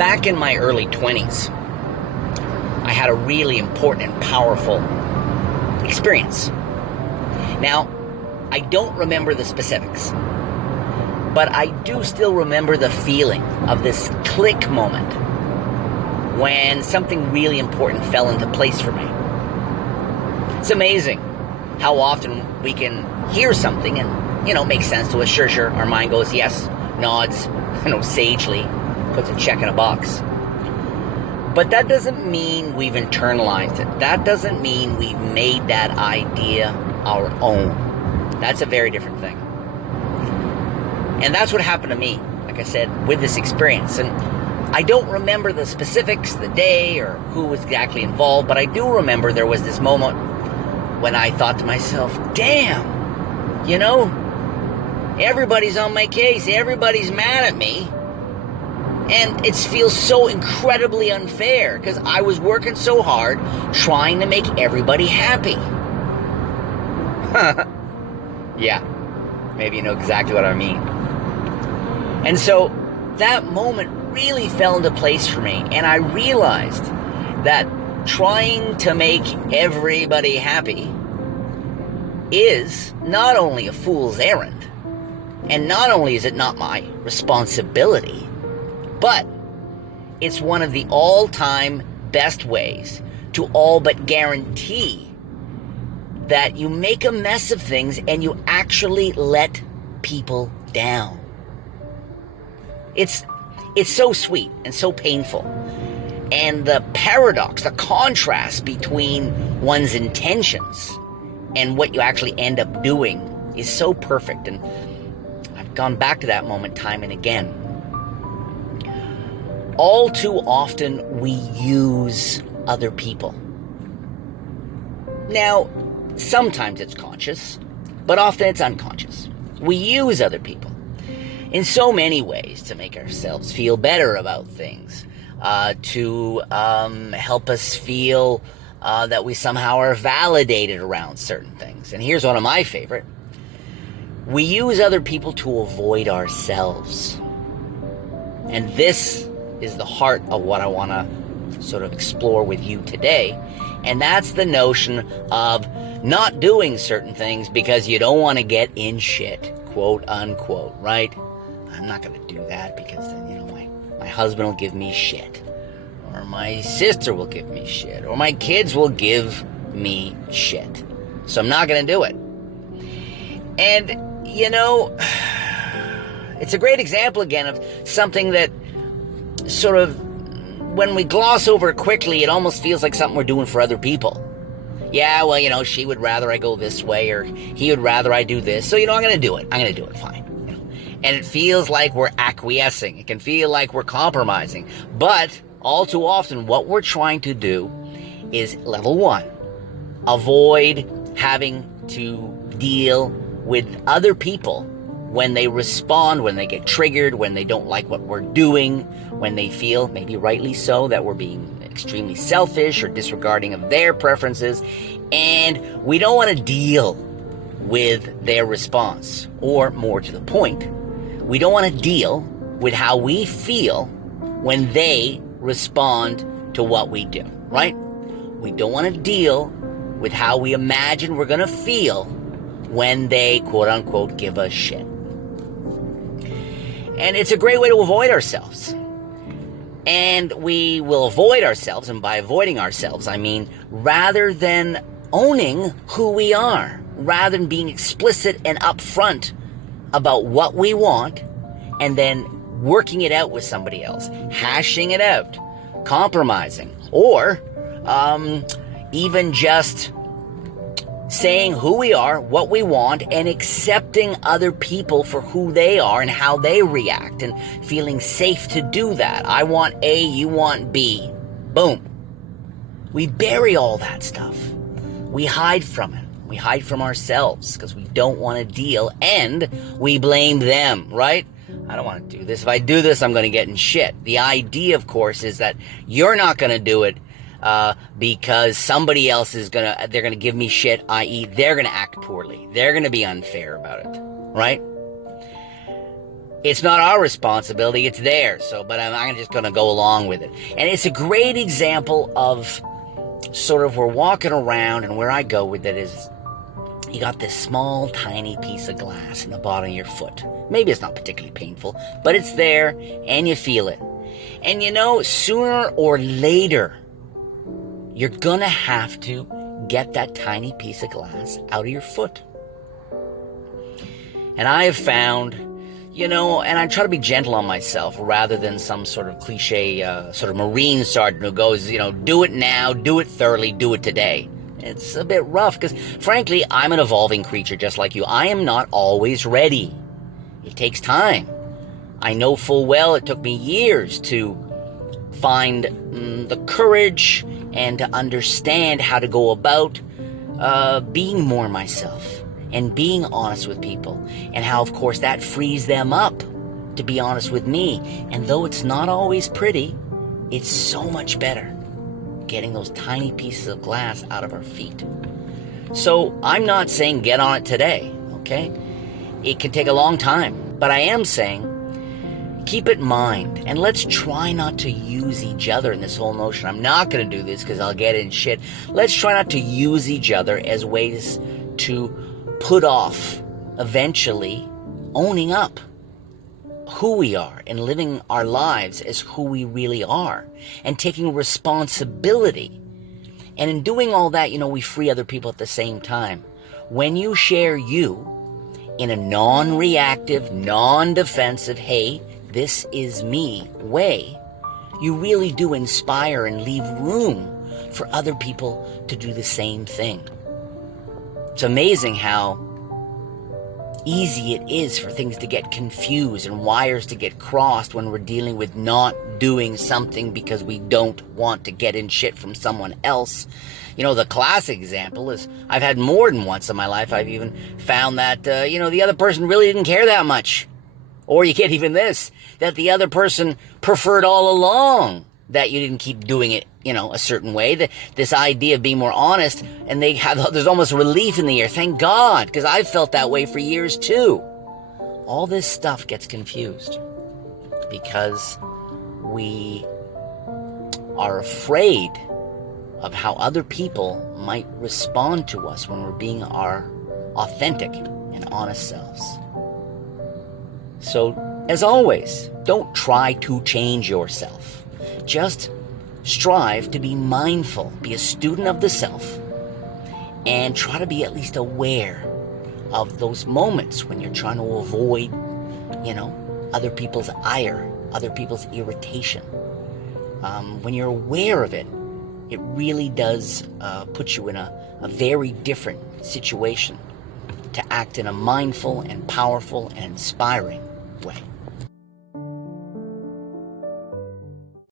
Back in my early 20s, I had a really important and powerful experience. Now, I don't remember the specifics, but I do still remember the feeling of this click moment when something really important fell into place for me. It's amazing how often we can hear something and, makes sense to us. Sure. Our mind goes, yes, nods, sagely, puts a check in a box. But that doesn't mean we've internalized it. That doesn't mean we've made that idea our own. That's a very different thing. And that's what happened to me, like I said, with this experience. And I don't remember the specifics, the day, or who was exactly involved, but I do remember there was this moment when I thought to myself, damn, everybody's on my case. Everybody's mad at me. And it feels so incredibly unfair because I was working so hard trying to make everybody happy. Yeah, maybe you know exactly what I mean. And so that moment really fell into place for me. And I realized that trying to make everybody happy is not only a fool's errand, and not only is it not my responsibility, but it's one of the all-time best ways to all but guarantee that you make a mess of things and you actually let people down. It's so sweet and so painful. And the paradox, the contrast between one's intentions and what you actually end up doing is so perfect. And I've gone back to that moment time and again. All too often we use other people. Now, sometimes it's conscious, but often it's unconscious. We use other people in so many ways to make ourselves feel better about things, to help us feel that we somehow are validated around certain things. And here's one of my favorite. We use other people to avoid ourselves. And this is the heart of what I want to sort of explore with you today. And that's the notion of not doing certain things because you don't want to get in shit, quote unquote, right? I'm not going to do that because then, my husband will give me shit, or my sister will give me shit, or my kids will give me shit. So I'm not going to do it. And, it's a great example again of something that sort of, when we gloss over it quickly, it almost feels like something we're doing for other people. Yeah, well, she would rather I go this way, or he would rather I do this. So, I'm going to do it. I'm going to do it, fine. And it feels like we're acquiescing. It can feel like we're compromising. But all too often, what we're trying to do is, level one, avoid having to deal with other people when they respond, when they get triggered, when they don't like what we're doing, when they feel, maybe rightly so, that we're being extremely selfish or disregarding of their preferences. And we don't want to deal with their response. Or more to the point, we don't want to deal with how we feel when they respond to what we do, right? We don't want to deal with how we imagine we're going to feel when they, quote unquote, give us shit. And it's a great way to avoid ourselves. And we will avoid ourselves, and by avoiding ourselves, I mean rather than owning who we are, rather than being explicit and upfront about what we want, and then working it out with somebody else, hashing it out, compromising, or even just saying who we are, what we want, and accepting other people for who they are and how they react, and feeling safe to do that. I want A, you want B. Boom. We bury all that stuff. We hide from it. We hide from ourselves because we don't want to deal, and we blame them, right? I don't want to do this. If I do this, I'm going to get in shit. The idea, of course, is that you're not going to do it because somebody else is they're going to give me shit, i.e. they're going to act poorly. They're going to be unfair about it, right? It's not our responsibility, it's theirs. So, but I'm just going to go along with it. And it's a great example of sort of we're walking around, and where I go with it is you got this small, tiny piece of glass in the bottom of your foot. Maybe it's not particularly painful, but it's there, and you feel it. And you know, sooner or later, you're gonna have to get that tiny piece of glass out of your foot. And I have found, you know, and I try to be gentle on myself rather than some sort of cliche sort of Marine sergeant who goes, you know, do it now, do it thoroughly, do it today. It's a bit rough because, frankly, I'm an evolving creature just like you. I am not always ready. It takes time. I know full well it took me years to find the courage and to understand how to go about being more myself and being honest with people, and how, of course, that frees them up to be honest with me. And though it's not always pretty, it's so much better getting those tiny pieces of glass out of our feet. So I'm not saying get on it today, okay? It can take a long time, but I am saying keep it in mind, and let's try not to use each other in this whole notion. I'm not going to do this because I'll get in shit. Let's try not to use each other as ways to put off eventually owning up who we are and living our lives as who we really are and taking responsibility. And in doing all that, you know, we free other people at the same time. When you share you in a non-reactive, non-defensive, hey, this is me way, you really do inspire and leave room for other people to do the same thing. It's amazing how easy it is for things to get confused and wires to get crossed when we're dealing with not doing something because we don't want to get in shit from someone else. You know, the classic example is I've had more than once in my life I've even found that, you know, the other person really didn't care that much. Or you get even this, that the other person preferred all along that you didn't keep doing it, you know, a certain way. This idea of being more honest, and there's almost relief in the air. Thank God, because I've felt that way for years too. All this stuff gets confused because we are afraid of how other people might respond to us when we're being our authentic and honest selves. So, as always, don't try to change yourself. Just strive to be mindful, be a student of the self, and try to be at least aware of those moments when you're trying to avoid, you know, other people's ire, other people's irritation. When you're aware of it, it really does put you in a very different situation to act in a mindful and powerful and inspiring way.